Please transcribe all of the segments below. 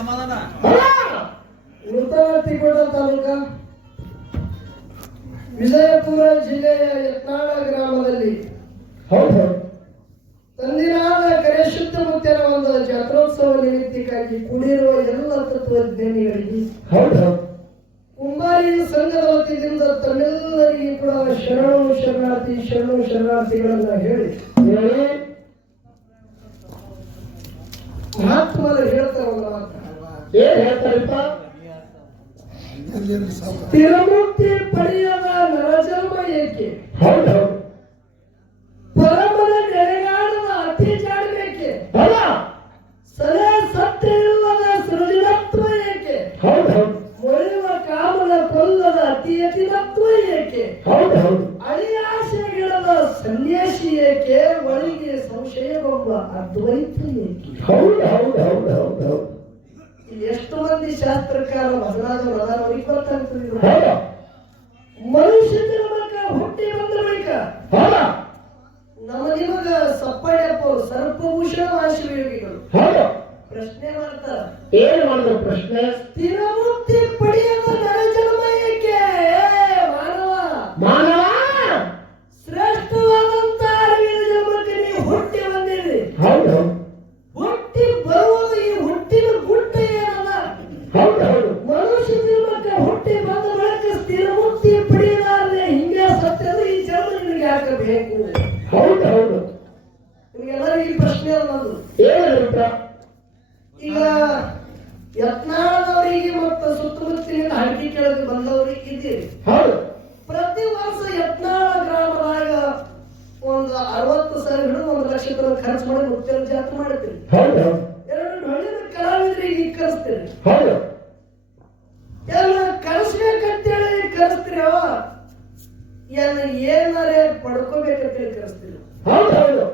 ಸಮಾಧಾನ? ನೂತನ ತಿಕೋಟ ತಾಲೂಕ? ವಿಜಯಪುರ ಜಿಲ್ಲೆಯ ಯತ್ನಾಳ ಗ್ರಾಮದಲ್ಲಿ ಹೌದು. ತಂದಿನಾದ ಕರೆಶುದ್ಧ ಮುತ್ತಿನ ಒಂದು ಜಾತ್ರೋತ್ಸವ ನಿಮಿತ್ತಕ್ಕಾಗಿ ಕೂಡಿರುವ ಎಲ್ಲ ತತ್ವಜ್ಞಾನಿಗಳಿಗೆ ಹೌದು. ಕುಂಬಾರಿ ಸಂಘದ ವತಿಯಿಂದ ತಮ್ಮೆಲ್ಲರಿಗೂ ಕೂಡ ಶರಣು ಶರಣಾರ್ಥಿ ಶರಣು ಶರಣಾರ್ಥಿಗಳನ್ನ ಹೇಳಿ. ಹೇಳಿ. ಮಹಾತ್ಮರು ಹೇಳ್ತಾರೆ ಒಂದು ಮಾತು ಏನ್ ಹೇಳ್ತಾರಪ್ಪ ತಿರುಮೂರ್ತಿ ಪಡೆಯದ ನರಜನ್ಮ ಏಕೆ? ಹೌದು. ಎಷ್ಟು ಮಂದಿ ಶಾಸ್ತ್ರಕಾರ ಮೊದಲಾದವರು ಅದಾರ ಅವ್ರಿಗೆ ಗೊತ್ತಾಗ್ತದೆ ಮನುಷ್ಯ ಜನ್ಮಕ್ಕ ಹುಟ್ಟಿ ಬಂದ ಬಳಿಕ ನಮಗಿವಾಗ ನಮ್ಮ ನಿಮಗ ಸಪ್ಪಡೆಯಪ್ಪ ಅವರು ಸರ್ಪಭೂಷಣ ಆಶೀರ್ವಿಗಳು ಪ್ರಶ್ನೆ ಮಾಡ್ತಾರ. ಏನು ಮಾಡಿದ್ರು ಪ್ರಶ್ನೆ? ಸ್ಥಿರಮುಕ್ತಿ ಪಡೆಯದ ಎಲ್ಲ ಏನಾರ ಪಡ್ಕೋಬೇಕಂತೇಳಿ ಕರೆಸ್ತೀರಿ ಹೌದು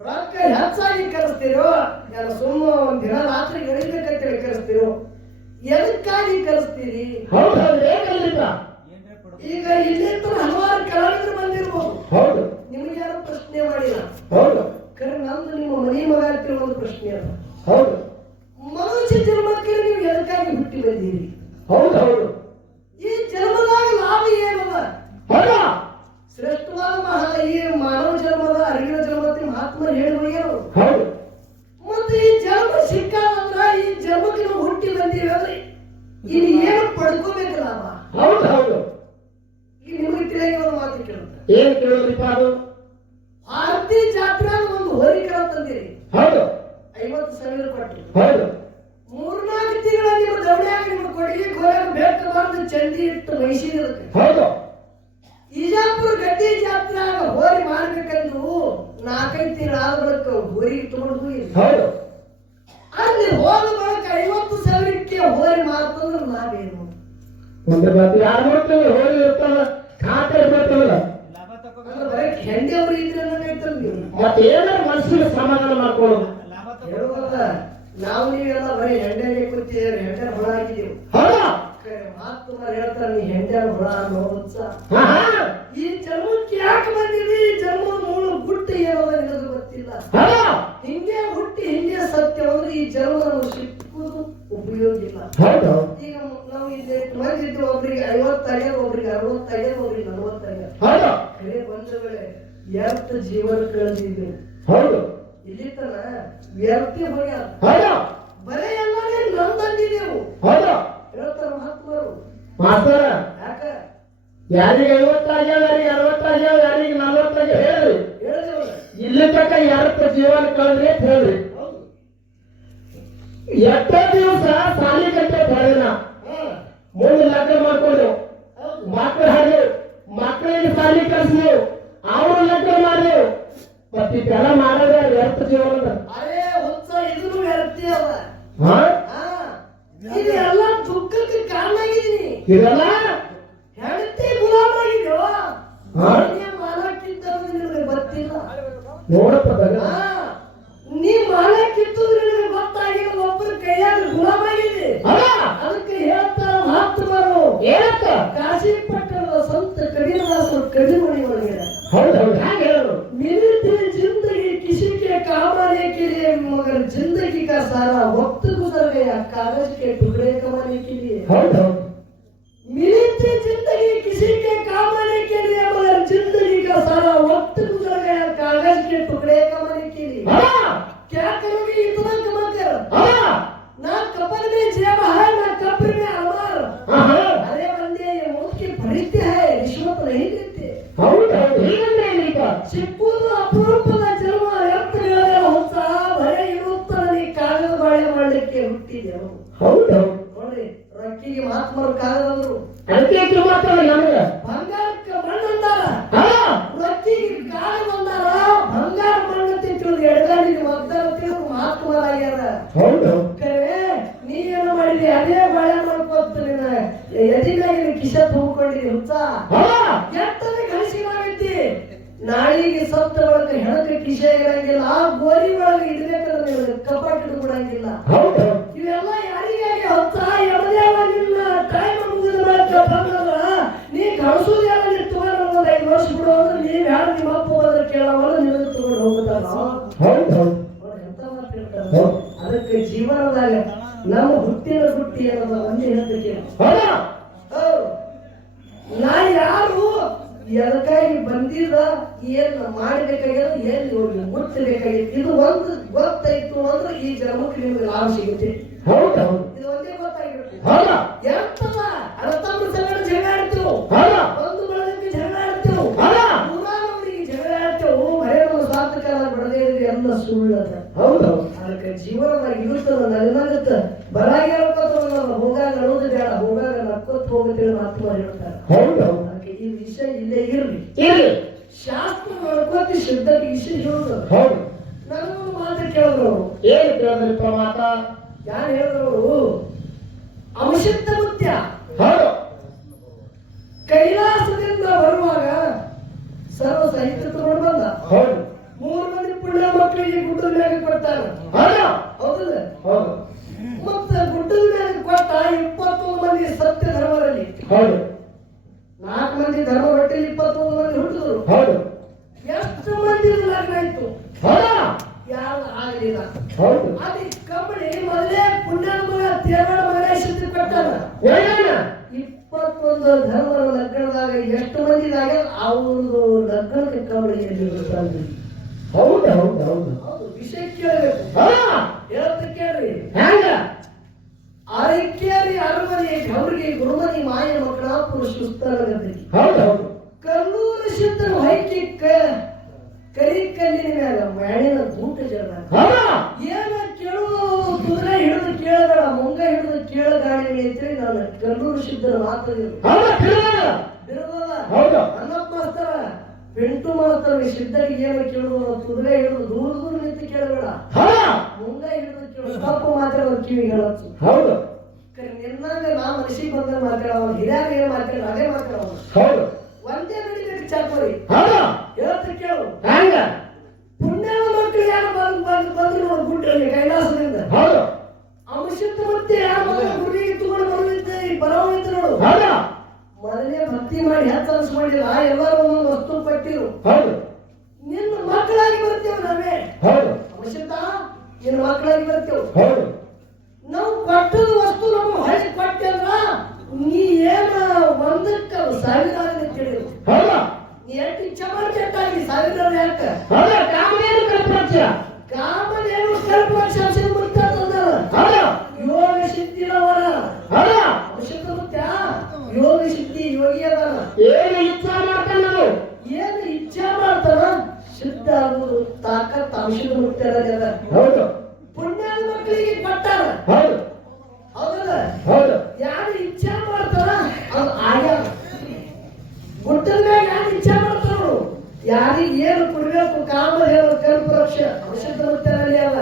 ರೊಕ್ಕ ಹೆಚ್ಚಾಗಿ ಕರೆಸ್ತೀರೋ ಎಲ್ಲ ಸುಮ್ಮ ಒಂದ್ ದಿನ ರಾತ್ರಿ ಗಳಿಬೇಕಂತೇಳಿ ಕರೆಸ್ತೀರೋ ಎದಕ್ಕಾಗಿ ಕರೆಸ್ತೀರಿ? ಈಗ ಇಲ್ಲಿ ಹಲವಾರು ಕಲಾವಿದರು ಬಂದಿರ್ಬೋದು. ಹೌದು. ನಿಮ್ಗೆ ಯಾರು ಪ್ರಶ್ನೆ ಮಾಡಿಲ್ಲ? ಹೌದು. ಕರೆ ನಂದು ನಿಮ್ಮ ಮನೆ ಮಗ ಅಂತಿರೋ ಒಂದು ಪ್ರಶ್ನೆ ಅದ. ಹೌದು. ಮನುಷ್ಯ ಜನ್ಮಕ್ಕೆ ನೀವು ಎದಕ್ಕಾಗಿ ಹುಟ್ಟಿ ಬಂದಿರಿ? ಹೌದು ಹೌದು. ಚಂಡಿ ಇಟ್ಟು ಮೈಸೂರಿಗೆ ಹೌದು. ಗಟ್ಟಿ ಗಡ್ಡಿ ಜಾತ್ರಾಗ ಹೋರಿ ಮಾಡ್ಬೇಕಂದು ನಾಲ್ಕೈದು ತಿಂಗಳ ಆದ ಬಳಿಕ ಹೋರಿ ತಗೊಂಡು ಹೌದು. ಅಲ್ಲಿ ಹೋದ ಬಳಿಕ ಐವತ್ತು ಸಾವಿರಕ್ಕೆ ಹೋರಿ ಮಾರ್ತಂದ್ರೆ ನಾವೇನು? ಒಂದು ಮತ್ತೆ ಯಾರು ಮಾಡ್ತೇವೆ ಹೋರಿ ಇರ್ತಾವ ಖಾತೆ ಅಂದ್ರೆ ಬರೀ ಹೆಂಡಿ ಅವ್ರು ಇದ್ರೆ ಮತ್ತೆ ಏನಾರ ಮನಸ್ಸಿಗೆ ಸಮಾಧಾನ ಮಾಡ್ಕೊಳ್ಳೋದು? ಹೇಳುವಾಗ ನಾವು ನೀವೆಲ್ಲ ಬರೀ ಹೆಂಡೆ ಕೂತಿದ್ದೇವೆ ಹೆಂಡೆ ಹುಳ ಹಾಕಿದೀವಿ ಹೌದಾ? ಮಹಾತ್ಮರು ಹೇಳ್ತಾರೆ ನೀ ಹೆಂಡೆ ಹುಳ ಅನ್ನೋ ಉತ್ಸಾಹ ಹಾ ಹಾ. ಈ ಜನ್ಮಕ್ಕೆ ಯಾಕೆ ಬಂದಿದೆ? ಈ ಜನ್ಮದ ಮೂಲ ಗುಟ್ಟು ಏನೋ ನಿನಗೆ ಗೊತ್ತಿಲ್ಲ? ಹೌದಾ ಹಿಂಗೆ ಹುಟ್ಟಿ ಹಿಂಗೆ ಸತ್ಯ ಅಂದ್ರೆ ಈ ಜನ್ಮ ನಮಗೆ ಸಿಕ್ಕುವುದು ಉಪಯೋಗ ಇಲ್ಲ. ಈಗ ನಾವು ಇಲ್ಲಿ ಮಂದಿ ಇದ್ರು ಒಬ್ರಿಗೆ ಒಬ್ರಿಗೆ ಅರವತ್ತಾಗ್ಯದ ಒಬ್ರಿಗೆ ನಲವತ್ತಾಗ್ಯದ ಹೌದು. ಕರೆ ಬಂದಗಳೇ ವ್ಯರ್ಥ ಜೀವನ ಕಳೆದಿದ್ದು ಹೌದು. ಇಲ್ಲಿ ತನ ವ್ಯರ್ಥ ಹೋಗ್ಯಾರ ಬರೇ ಎಲ್ಲಾರೇ ನಂಬಂದಿದ್ದೇವು ಹೌದು. ಯಾಕ? ಯಾರಿಗೆ ಐವತ್ತಾಗ್ಯಾವ ಯಾರಿಗೆ ಅರವತ್ತಾಗ್ಯಾವ ಯಾರಿಗೆ ನಲವತ್ತಾಗ್ಯಾವ ಹೇಳ್ರಿ ಇಲ್ಲಿ ತಕ್ಕ ಯಾರತ್ತ ಜೀವನ ಕಳೆದ್ರಿ ಅಂತ ಹೇಳ್ರಿ ಎಷ್ಟೋ ದಿವಸ ಸಾಲಿ ಕಟ್ಟೆ ಬೆಳೆದಿನ ಮುಂದೆ ಲಗ್ನ ಮಾಡ್ಕೊಂಡು. ಮಕ್ಕಳು ಹಾಗೆ ಮಕ್ಕಳಿಗೆ ಸಾಲಿ ಕಳ್ಸಿದೆವು ಅವರು ಲಗ್ನ ಮಾಡಿದೆವು ಮತ್ತೆ ಇದೆಲ್ಲ ಮಾಡೋದೇ ವ್ಯರ್ಥ ಜೀವನ ಅರೇ ಹುಚ್ಚ ಇದನ್ನು ವ್ಯರ್ಥ ಅವ ಹಾ? ಇದೆಲ್ಲ ಆಗಿದೀನಿ ಇದೆಲ್ಲ ಹೆಂಡತಿ ಗುಲಾಮಾಗಿದ್ಯೋ? ನಿನಗೆ ಗೊತ್ತಿಲ್ಲ. ನೋಡಪ್ಪ ಬಗ ಅದಕ್ಕೆ ಜೀವನದಾಗ ನಮ್ಮ ಹುಟ್ಟಿನ ಹುಟ್ಟಿ ಅನ್ನೋದು ಒಂದು ಹೇಳ್ತಕ್ಕೆ ನಾ ಯಾರು ಎದಕ್ಕಾಗಿ ಬಂದಿದ ಏನ್ ಮಾಡ್ಬೇಕಾಗ್ಯದ ಏನ್ ಇವ್ರಿಗೆ ಮುಟ್ಟಬೇಕಾಗಿತ್ತು ಇದು ಒಂದು ಗೊತ್ತಾಯ್ತು ಅಂದ್ರೆ ಈ ಜನ್ಮಕ್ಕೆ ನಿಮ್ಗೆ ಲಾಭ ಸಿಗುತ್ತೆ. ಇದು ಒಂದೇ ಗೊತ್ತಾಗಿರುತ್ತೆ. ಎಂತದ ಸಂಗಡ ಜಗಳ ಆಡ್ತೇವು ಹೌದಾ ಒಂದು ಬಳಗಕ್ಕೆ ಜಗಳ ಆಡ್ತೇವು ಹೌದಾ ನೂರಾನವರಿಗೆ ಜಗಳ ಆಡ್ತೇವು ಬರೇ ನಮ್ಮ ಸ್ವಾರ್ಥಕಾಲ ಬಡದೇ ಇರೋದು ಎಲ್ಲ ಸುಳ್ಳದ ಹೌದು ಹೌದು ಅದಕ್ಕೆ ಜೀವನದಾಗ ಇರುತ್ತದ ನಗನಗತ್ತ ಬರಾಗ ಹೇಳ್ಕೊತ ಹೋಗಾಗ ಅಳೋದು ಬೇಡ ಹೋಗಾಗ ನಕ್ಕೊತ್ ಹೋಗುತ್ತೇಳಿ ಮಾತು ಹೇಳ್ತಾರೆ. ಹೌದು. ಈ ವಿಷಯ ಇಲ್ಲೇ ಇರ್ಲಿ. ಇರ್ಲಿ. ಶಾಸ್ತ್ರ ಶುದ್ಧ ಶುದ್ಧಕ್ಕೆ ವಿಷಯ ಹೇಳುದು. ಹೌದು. ನನಗೊಂದು ಮಾತು ಕೇಳಿದ್ರು. ಏನು ಕೇಳಿದ್ರಿಪ್ಪ ಮಾತ ಯಾರು ಹೇಳಿದ್ರು ಮುತ್ಯ. ಹೌದು. ಕೈಲಾಸದಿಂದ ಬರುವಾಗ ಸರ್ವ ಸಾಹಿತ್ಯ ತಗೊಂಡು ಬಂದ. ಹೌದು ಮೂರು ಮಂದಿ ಪುಣ್ಯ ಮಕ್ಕಳಿಗೆ ಗುಡ್ಡದ ಮ್ಯಾಗ ಕೊಡ್ತಾನೆ ಹೌದಾ ಹೌದಲ್ಲ ಹೌದು ಮತ್ತೆ ಗುಡ್ಡದ ಮ್ಯಾಗ ಕೊಟ್ಟ ಇಪ್ಪತ್ತೊಂದು ಮಂದಿ ಸತ್ಯ ಧರ್ಮದಲ್ಲಿ ಹೌದು. ನಾಲ್ಕು ಮಂದಿ ಧರ್ಮ ಹೊಟ್ಟೆಲಿ ಇಪ್ಪತ್ತೊಂದು ಮಂದಿ ಹುಟ್ಟಿದ್ರು. ಹೌದು. ಎಷ್ಟು ಮಂದಿ ಲಗ್ನ ಹೌದಾ? ಯಾರು ಆಗಲಿಲ್ಲ. ಹೌದು. ಅದಿ ಕಬಡ್ಡಿ ಮೊದಲೇ ಪುಣ್ಯನ ಮಗ ತೇರಡ ಮಗನ ಕೊಟ್ಟಾನ ಏನಣ್ಣ? ಇಪ್ಪತ್ತೊಂದು ಧರ್ಮದ ಲಗ್ನದಾಗ ಎಷ್ಟು ಮಂದಿದಾಗ ಅವ್ರದ್ದು ಲಗ್ನಕ್ಕೆ ಕಬಡ್ಡಿಯಲ್ಲಿ. ಹೌದು ಹೌದು ಹೌದು. ಹೌದು ವಿಷಯ ಕೇಳಬೇಕು. ಹಾ. ಹೇಳ್ತ ಕೇಳ್ರಿ. ಹೆಂಗ ಅರಕೇರಿ ಅರಮನೆ ಗೌರಿಗೆ ಗುರುಮನಿ ಮಾಯ ಮಕ್ಕಳ ಪುರುಷ ಸುಸ್ತರಗದ್ರಿ ಹೌದು. ಕಲ್ಲೂರು ಸಿದ್ಧರು ಹೈಕಿ ಕ- ಕರಿ ಕಲ್ಲಿನ ಮ್ಯಾಗ ಮ್ಯಾಳಿನ ಗೂಟ ಜನ ಏನ ಕೇಳುವ ಕುದುರೆ ಹಿಡಿದು ಕೇಳಬೇಡ ಮುಂಗ ಹಿಡಿದು ಕೇಳ ಗಾಡಿ ಐತ್ರಿ ನಾನು ಕಲ್ಲೂರು ಸಿದ್ಧರ ಮಾತಾಡಿದ್ರು ಹೌದಾ ಪೆಂಟು ಮಾಡ್ತಾರೆ ಸಿದ್ಧರಿಗೆ ಏನು ಕೇಳುವ ಕುದುರೆ ಹಿಡಿದು ದೂರ ದೂರ ನಿಂತು ಕೇಳಬೇಡ. ಮುಂದೆ ಹೇಳುದು ಹಿಡಿದು ಕೇಳು. ತಪ್ಪು ಮಾತಾಡೋದು ಕಿವಿ ಹೇಳತ್ತು ಹೌದು. ನಿನ್ನಾಗ ನಾ ಮನಸ್ಸಿಗೆ ಬಂದ ಮಾತಾಡವ ಹಿರಿಯಾಗ ಏನ್ ಮಾತಾಡ ಅದೇ ಮಾತಾಡವ ಹೌದು. ಒಂದೇ ನಡಿಬೇಕು ಚಾಕೋರಿ. ಹಾ ಹೇಳ್ತ ಕೇಳು. ಹಂಗ. ಪುಣ್ಯದ ಮಕ್ಕಳು ಯಾರು ಬಂದು ಬಂದು ಬಂದ್ರು ಅವ್ರು ಗುಡ್ಡಲ್ಲಿ ಕೈಲಾಸದಿಂದ. ಹೌದು. ಅಂಶದ ಮತ್ತೆ ಯಾರು ಬಂದ್ರೆ ಗುರುವಿಗೆ ತಗೊಂಡು ಬರುವಿದ್ದ ಈ ನೋಡು. ಮೊದಲೇ ಮಾಡಿ ಹೆಚ್ಚು ಮಾಡಿಲ್ಲ ಎಲ್ಲರೂ ಒಂದೊಂದು ವಸ್ತು ಕೊಟ್ಟಿರು ಹೌದು. ನಿನ್ನ ಮಕ್ಕಳಾಗಿ ಬರ್ತೇವೆ ನಾವೇ. ಹೌದು. ಅಂಶದ ನಿನ್ನ ಮಕ್ಕಳಾಗಿ ಬರ್ತೇವೆ ಹೌದು. ನಾವು ಕೊಟ್ಟದ ವಸ್ತು ನಮ್ಮ ಹೊಳಿ ಕೊಟ್ಟೆ ಅಂದ್ರ ನೀ ಏನ ಒಂದಕ್ಕ ಸಾವಿರ ಅಂತ ಕೇಳಿರು ಹೌದಾ. ನೀ ಎಷ್ಟು ಇಚ್ಛೆ ಮಾಡ್ಬೇಕಾಗಿ ಸಾವಿರ ಯಾಕ? ಹೌದಾ. ಕಾಮನೇನು ಕಲ್ಪಕ್ಷ ಕಾಮನೇನು ಕಲ್ಪವೃಕ್ಷ ಮುಕ್ತಾರ ಹೌದಾ. ಯೋಗ ಸಿದ್ಧಿರವರ ಹೌದಾ. ಅವಶ್ಯಕ ಮುತ್ಯ ಯೋಗ ಸಿದ್ಧಿ ಯೋಗಿ ಅದಾನ ಏನು ಇಚ್ಛಾ ಮಾಡ್ತಾನ ಏನು ಇಚ್ಛೆ ಮಾಡ್ತಾನ? ಶುದ್ಧ ಆಗುವುದು ತಾಕತ್ ಔಷಧ ಮುಕ್ತ ಹೌದು. ಪುಣ್ಯದ ಮಕ್ಕಳಿಗೆ ಕೊಟ್ಟಾರ ಹೌದು. ಹೌದಲ್ಲ? ಹೌದು. ಯಾರು ಇಚ್ಛೆ ಮಾಡ್ತಾರ ಅದು ಆಗ್ಯಾರ ಗುಟ್ಟದ ಮ್ಯಾಗ ಯಾರು ಇಚ್ಛಾ ಮಾಡ್ತಾರ ಯಾರಿಗೆ ಏನು ಕೊಡ್ಬೇಕು? ಕಾಮ ಹೇಳೋ ಕಲ್ಪವೃಕ್ಷ ಔಷಧ ಮುತ್ತನಲ್ಲಿ ಅಲ್ಲ.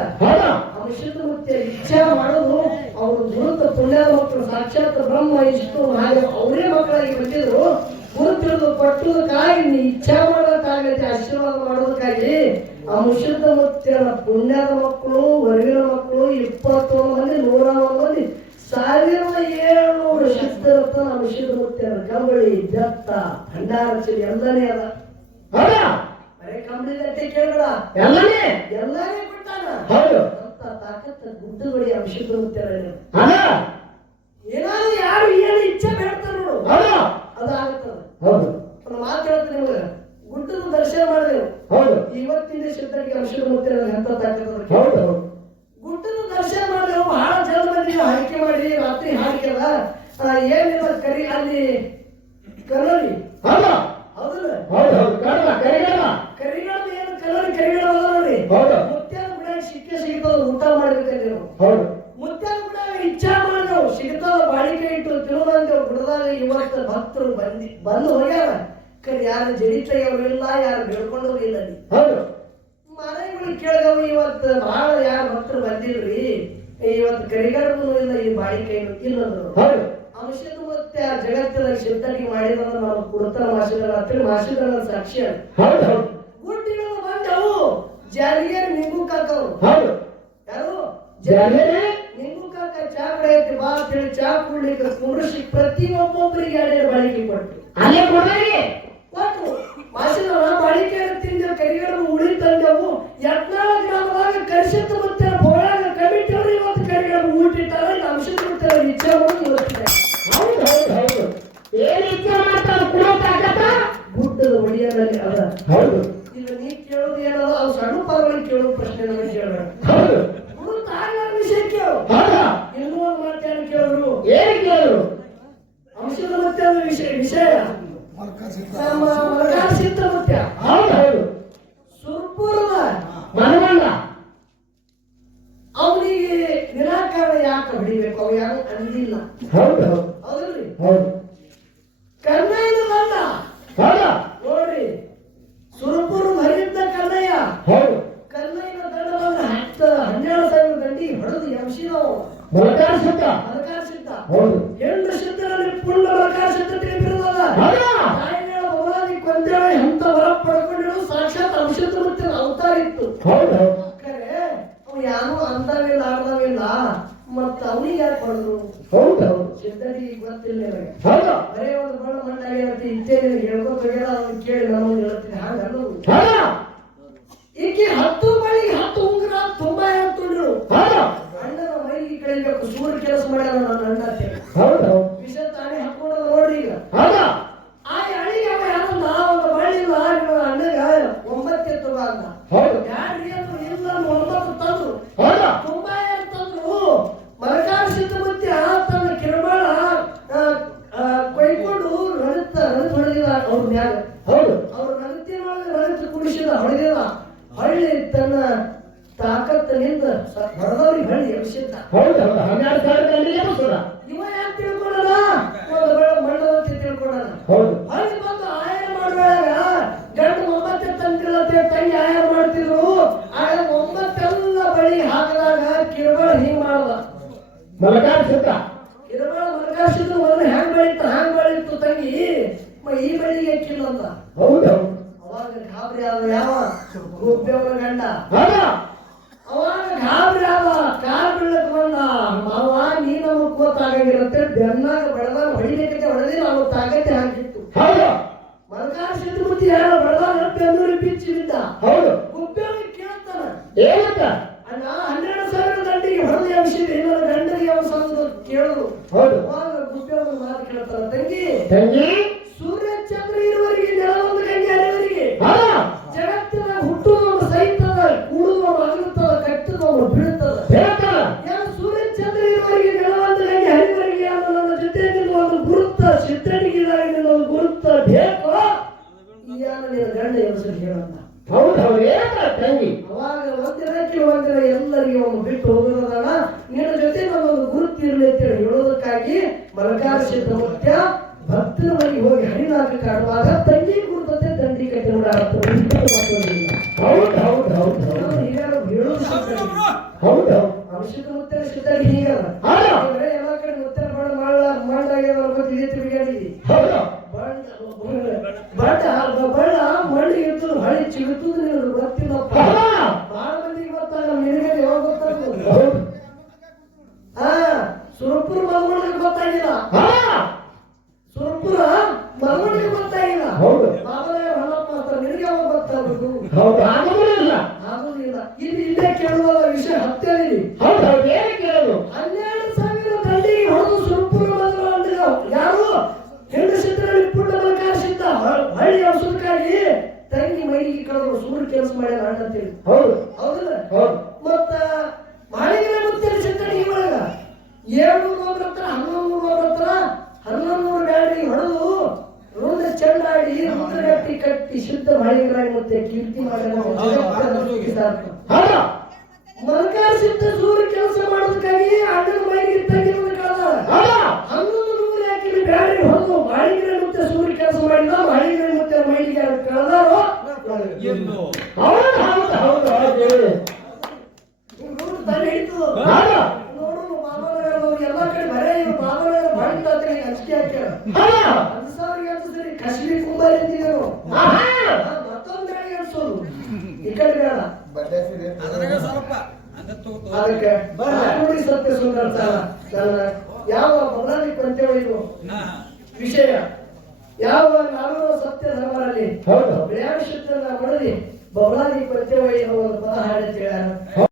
ಔಷಧ ಮುಕ್ತಿ ಇಚ್ಛೆ ಮಾಡೋದು ಅವರು ಗುರುತ ಪುಣ್ಯದ ಮಕ್ಕಳು ಸಾಕ್ಷಾತ್ ಬ್ರಹ್ಮ ಇಷ್ಟು ಹಾಗೆ ಅವರೇ ಮಕ್ಕಳಾಗಿ ಬಿಟ್ಟಿದ್ರು ಗುರುತಿರೋದು ಕೊಟ್ಟುದಕ್ಕಾಗಿ ನೀ ಇಚ್ಛಾ ಮಾಡೋದಕ್ಕಾಗತ್ತೆ ಆಶೀರ್ವಾದ ಮಾಡೋದಕ್ಕಾಗಿ ಆ ಮುಷಿದ್ಧ ಮುತ್ತಿನ ಪುಣ್ಯದ ಮಕ್ಕಳು ಹೊರಗಿನ ಮಕ್ಕಳು ಇಪ್ಪತ್ತೊಂದು ಮಂದಿ ನೂರ ಒಂದು ಮಂದಿ ಸಾವಿರದ ಏಳ್ನೂರು ನಮ್ಮ ಮುಷಿದ್ಧ ಮುತ್ತಿನ ಕಂಬಳಿ ಬೆತ್ತ ಭಂಡಾರ ಚಳಿ ಎಲ್ಲನೇ ಅದ. ಹೌದಾ? ಬರೀ ಕಂಬಳಿ ಕೇಳಬೇಡ. ಎಲ್ಲನೇ? ಎಲ್ಲಾನೇ ಕೊಟ್ಟಾನ. ಹೌದು. ಗುಡ್ಡಗಳಿಗೆ ಮುತ್ಯಾರ ಅದ. ಏನಾದ್ರು ಯಾರು ಏನು ಇಚ್ಛೆ ಬೇಡ್ತಾರ ನೋಡು. ಅದಾಗುತ್ತದ ಹೌದು. ಒಂದು ಮಾತು ಹೇಳ್ತೀನಿ ನಿಮಗೆ. ಗುಡ್ಡದ ದರ್ಶನ ಮಾಡಿದೆವು ಹೌದು. ಇವತ್ತಿನ ಸಿದ್ಧರಿಗೆ ಮುತ್ಯಾರ ಎಂತ ತಾಕತ್ತದ ಹೌದು. ಗುಡ್ಡದ ದರ್ಶನ ಮಾಡಿದೆವು ಬಹಳ ಜನ ಮಂದಿಗೆ ಆಯ್ಕೆ ಮಾಡಿ ರಾತ್ರಿ ಹಾಡಿಕೆದ ಏನಿಲ್ಲ ಕರಿ ಅಲ್ಲಿ ಕನ್ನಡಿ. ಹೌದು ಹೌದಲ್ಲ? ಹೌದು ಹೌದು. ಏನು ನೋಡಿ. ಹೌದು. ಸಿಕ್ಕೇ ಸಿಗ್ತದ ಊಟ ಮಾಡ್ಬೇಕಂದ್ರೆ ನಾವು ಹೌದು. ಮುತ್ಯಾನ ಕೂಡ ಇಚ್ಛಾ ಮಾಡಿದೆವು ಸಿಗ್ತದ ಬಾಳಿಕೆ ಇಟ್ಟು ತಿರುವಂದೇವು ಗುಡದಾಗ ಇವತ್ತು ಭಕ್ತರು ಬಂದಿ ಬಂದು ಹೋಗ್ಯಾರ. ಕರೆ ಯಾರು ಜಡಿತಯ್ಯವರು ಇಲ್ಲ ಯಾರು ಬೆಳ್ಕೊಂಡವ್ರು ಇಲ್ಲ ಅಲ್ಲಿ. ಹೌದು. ಮನೆಗಳು ಕೇಳಿದವು ಇವತ್ತು ಬಹಳ ಯಾರು ಭಕ್ತರು ಬಂದಿಲ್ರಿ. ಇವತ್ತು ಕರಿಗಡಬು ಇಲ್ಲ ಈ ಬಾಳಿಕೆ ಇಲ್ಲಂದ್ರು. ಹೌದು. ಅಂಶದ ಮತ್ತೆ ಆ ಜಗತ್ತಿನ ಸಿದ್ಧರಿಗೆ ಮಾಡಿದ್ರೆ ನಾವು ಕುಡ್ತಾರ ಮಾಸಿದಲ್ಲ ಹತ್ತಿರ ಮಾಸಿದಲ್ಲ ಸಾಕ್ಷಿ ಹೌದು. ಜಾರಿಗೆ ನಿಂಗು ಹೌದು. ಯಾರು? ಜಾಗರೇ ನಿಂಗು ಕಾಕ ಚಾ ಕುಡಿಯಕ್ಕೆ ಬಾ ಅಂತೇಳಿ ಚಾ ಕುಡ್ಲಿಕ್ಕೆ ಕುಂಡ್ರಿಸಿ ಪ್ರತಿಯೊಬ್ಬೊಬ್ಬರಿಗೆ ಎರಡೆರಡು ಬಾಳಿಕೆ ಕೊಟ್ಟು ಅಲ್ಲೇ ಕೊಡ್ರಿ ಕೊಟ್ಟು ಮಾಸಿನ ಬಾಳಿಕೆ ತಿಂದ ಕರಿಗಡಬು ಉಳಿ ತಂದೆವು ಯತ್ನಾಳ ಗ್ರಾಮದಾಗ ಕರಿಸಿತ್ತು ಮತ್ತೆ ಬೋಳಾಗ ಕಮಿಟಿ ಅವರು ಇವತ್ತು ಕರಿಗಡಬು ಊಟಿಟ್ಟಾರ ಇದು ಅಂಶದ ಮತ್ತೆ ಇಚ್ಛೆ ಮಾಡಿ ಇವತ್ತಿದೆ ಹೌದು ಹೌದು ಹೌದು ಏನ್ ಇಚ್ಛೆ ಮಾಡ್ತಾರ ಕೊಡೋಕಾಗತ್ತ ಗುಡ್ಡದ ಒಡಿಯಲ್ಲಿ ಅದ ಹೌದು ಈಗ ನೀ ಕೇಳೋದು ಏನದ ಅವು ಸಣ್ಣ ಪದಗಳಿಗೆ ಕೇಳೋ ಪ್ರಶ್ನೆ ನಮಗೆ ಕೇಳಬೇಡ ಹೌದು ಗುರು ತಾಯಿಗಳ ವಿಷಯ ಕೇಳು ಹೌದಾ ಇನ್ನೂ ಒಂದು ಮಾತೇನು ಕೇಳಿದ್ರು ಏನ್ ಕೇಳಿದ್ರು ಅಂಶದ ಮತ್ತೆ ಒಂದು ವಿಷಯ ವಿಷಯ ನಮ್ಮ ಮಲಗಾರ ಸಿದ್ಧ ಮುತ್ಯ ಹೌದು ಹೌದು ಸುರ್ಪುರದ ಮನಗಂಡ ಅವನಿಗೆ ಯಾಕೆ ಹೊಡಿಬೇಕು? ಅವ ಯಾರು ಅಂದಿಲ್ಲ ಹೌದು. ಹೌದು. ಹೌದು ಕನ್ನಯ್ಯನ ಬಂದ ಹೌದಾ ನೋಡ್ರಿ. ಸುರಪುರ ಹರಿದ್ದ ಕರ್ಮಯ್ಯ ಹೌದು. ದಂಡ ಬಂದ ಹತ್ತು ಹನ್ನೆರಡು ಸಾವಿರ ಗಂಟೆ ಹೊಡೆದು ಸುತ್ತ ಮಲಕಾರ ಸಿದ್ಧ ಹೌದು. ಗೊತ್ತಿಲ್ಲ ನನಗೆ ಹೌದು ಬರೇ ಒಂದು ಬಣ್ಣ ಮಣ್ಣಾಗಿ ಅಂತ ಇದ್ದೇನೆ ಹೇಳ್ಕೊತ ಹೋಗ್ಯಾರ ಅವ್ನು ಕೇಳಿ ನಾನು ಹೇಳ್ತೀನಿ ಹಾಗ ಅನ್ನೋದು ಹೌದಾ ಈಕೆ ಹತ್ತು ಬಳಿಗೆ ಹತ್ತು ಉಂಗುರ ತುಂಬಾ ಹೇಳ್తుంಡ್ರು ಹೌದು ಅಣ್ಣನ ಮೈಲಿಗೆ ಕಳಿಬೇಕು ಸೂರ್ಯ ಕೆಲಸ ಮಾಡ್ಯಾರ ನನ್ನ ಅಣ್ಣ ಅಂತ ಹೇಳಿ. ಹೌದು ಹೌದು ವಿಷ ತಾನೇ ಹಾಕೊಂಡ ನೋಡ್ರಿ ಈಗ ಹೌದಾ ಆ ಅಳಿಗೆ ಅವ ಯಾರನ್ನ ಒಂದು ಬಳ್ಳಿಲ್ಲ ನಿಮ್ಮ ಅಣ್ಣಗ ಒಂಬತ್ತೆ ತಗ ಅಂದ ಹೌದು ಯಾರ್ರಿ ಅಂದ್ರು ಇಲ್ಲ ಅಂದ್ರು ಒಂಬತ್ತು ತಂದ್ರು ಹೌದಾ ತುಂಬಾ ಏನ್ ತಂದ್ರು ಮರಕಾರ ಸಿದ್ಧಮತ್ಯ ತನ್ನ ಕಿರುಬಾಳ ಆ, ಆ, ಕೊಯ್ಕೊಂಡು ರಣಿತ ರಣಿತ ಹೊಡೆದಿಲ್ಲ ಅವ್ರ ಮ್ಯಾಗ ಹೌದು ಅವ್ರ ರಗತಿನೊಳಗೆ ರಗತ ಕುಡಿಸಿದ ಹೊಡೆದಿಲ್ಲ ಹಳ್ಳಿ ತನ್ನ ತಾಕತ್ತಿನಿಂದ ಹೊಡೆದವ್ರಿಗೆ ಹಳ್ಳಿ ಎಬ್ಸಿದ್ದ ಹೌದು ಹೌದು ಹನ್ನೆರಡು ಸಾವಿರ ಗಂಟೆಗೆ ಬರ್ತದ ಇವ ಯಾಕೆ ತಿಳ್ಕೊಳ್ಳೋಣ ಒಂದು ಬೆಳೆ ಮಣ್ಣವಂತ ತಿಳ್ಕೊಳ್ಳೋಣ ಹೌದು ಹಳ್ಳಿ ಬಂದು ಆಯಾರ ಮಾಡುವಾಗ ಗಂಡು ಒಂಬತ್ತೆ ತಂದಿರತ್ತೆ ತಂಗಿ ಆಯಾರ ಮಾಡ್ತಿದ್ರು ಆಗ ಒಂಬತ್ತೆಲ್ಲ ಬಳಿ ಹಾಕಿದಾಗ ಕಿರುಬಾಳ ಹಿಂಗ್ ಮಾಡದ ಮಲಕಾರ ಸುತ್ತ ಕಿರುಬಾಳ ಮರಗಾಸಿದ್ರು ಒಂದು ಹ್ಯಾಂಗ್ ಬೆಳೀತ ಹ್ಯಾಂಗ್ ಬೆಳೀತು ತಂಗಿ? ಮ ಈ ಬೆಳಿಗ್ಗೆ ಅಂತ. ಹೌದು. ಅವಾಗ ಗಾಬರಿ ಆದ ಯಾವ? ಗಂಡ. ಅವಾಗ ಗಾಬರಿ ಆದ ಕಾಲ್ ಬೀಳಕ್ ಬಂದ. ಮಾವ ನೀ ನಮಗ್ ಗೊತ್ತಾಗಂಗಿರತ್ತೆ ಬೆನ್ನಾಗ ಬಡದಾಗ ಹೊಡಿಬೇಕಂತೆ ಹೊಡೆದಿಲ್ಲ ಅವ್ರು ತಾಕತ್ತೆ ಹಾಕಿತ್ತು ಹೌದು. ಯಾರೋ ಬಿಚ್ಚಿ ಬಿದ್ದ. ಕೇಳ್ತಾನ. ಏನಂತ? ಅಣ್ಣ ಹನ್ನೆರಡು ಅವಸಂದು ಕೇಳು ಹೌದು ಅವಾಗ ಗುಬ್ಬೆವರ ಮಾತು ಕೇಳ್ತಾರ ತಂಗಿ ತಂಗಿ ಸಿದ್ಧ ಮುತ್ಯ ಭಕ್ತರ ಮನೆಗೆ ಹೋಗಿ ಹರಿದಾಗ ಕಾಣುವಾಗ ತಂಗಿ ಕುರಿತಂತೆ ದಂಡಿ ಕಟ್ಟಿ ಹೌದು ಹೌದು ಹೌದು ಹೌದು. ಹೀಗಾರ ಹೇಳೋದು ಸಿದ್ಧರಿಗೆ. ಹೌದು ಹೌದು. ಅಂಶದ ಮುತ್ತರ ಸಿದ್ಧರಿಗೆ ಹೀಗಲ್ಲ ಎಲ್ಲ ಸುರಪುರ ಮಲಗುಳಿಗೆ ಗೊತ್ತಾಗಿಲ್ಲ ಸುರಪುರ ಮಲಗುಳಿಗೆ ಗೊತ್ತಾಗಿಲ್ಲ ಹೌದು. ಆಗಲೇ ಹಣ ಅಂತ ನಿನಗೆ ಯಾವಾಗ ಗೊತ್ತಾಗಬೇಕು ಹೌದು. ಆಗಲೂ ಇಲ್ಲ. ಆಗಲೂ ಇಲ್ಲ. ಇಲ್ಲಿ ಇಲ್ಲೇ ಕೇಳುವ ವಿಷಯ ಹತ್ತೇಳಿ ಹೌದು ಹೌದು. ಏನು ಕೇಳೋದು. ಹನ್ನೆರಡು ಸಾವಿರ ಕಲ್ಲಿಗೆ ಹೊಡೆದು ಸುರಪುರ ಮಲಗುಳಿಗೆ ಯಾರು? ಹೆಂಡಸಿದ್ರಲ್ಲಿ ಪುಟ್ಟ ಬಲಕಾರಿಸಿದ್ದ ಹಳ್ಳಿ ಔಷಧಕ್ಕಾಗಿ ತಂಗಿ ಮೈಗೆ ಕಳೆದ್ರು ಸೂರ್ಯ ಕೆಲಸ ಮಾಡ್ಯಾರ ಹೇಳಿ ಹೌದು. ಶುದ್ಧ ಮತ್ತೆ ಕೀರ್ತಿ ಮಾಡಿದ್ರೆ ಸಿದ್ಧ ಸೂರ್ಯ ಕೆಲಸ ಮಾಡೋದಕ್ಕಾಗಿ ಅಣ್ಣನ ಮೈಗೆ ಹನ್ನೊಂದು ನೂರು ಹಾಕಿದ್ರೆ ಬ್ಯಾರಿ ಹೊಂದು ಮತ್ತೆ ಸೂರ್ಯ ಕೆಲಸ ಮಾಡಿದ ಮಾಳಿಗೆ ಮತ್ತೆ ಮೈಲಿಗೆ ಕಳೆದಾರೋ ಹೌದು ಹೌದು ಹೌದು ಹೌದು. ನೋಡು ತಲೆ ಹಿಡಿತು. ಹೌದು ನೋಡು ಬಾಬಾನಗರದವ್ರು ಎಲ್ಲ ಕಡೆ ಬರೇ ಇವ್ರು ಹಾಕ್ಯಾರ. ಕಾಶ್ಮೀರಿ ಕುಂಬಾರ ನಾವು ಆಹಾ ಆ, ಮತ್ತೊಂದ್ ಗಾಡಿ ಅನ್ಸೋದು ಈ ಕಡೆ ಬೇಡ ಅದ್ರಾಗ ಸ್ವಲ್ಪ ಹಂಗ ತಗೋ ಅದಕ್ಕೆ ನೋಡಿ ಸತ್ಯ ಸುಂದರ ಸಾಲ ಯಾವ ಬದಲಾವಣೆ ಪಂಚವ ವಿಷಯ. ಯಾವ ನಾಲ್ವರು ಸತ್ಯ ಧರ್ಮರಲ್ಲಿ ಹೌದು. ಪ್ರಯಾಣ ಶುದ್ಧನ ಬೌಲಾದಿ ಪದ ಹಾಡಿದ್ದೇವೆ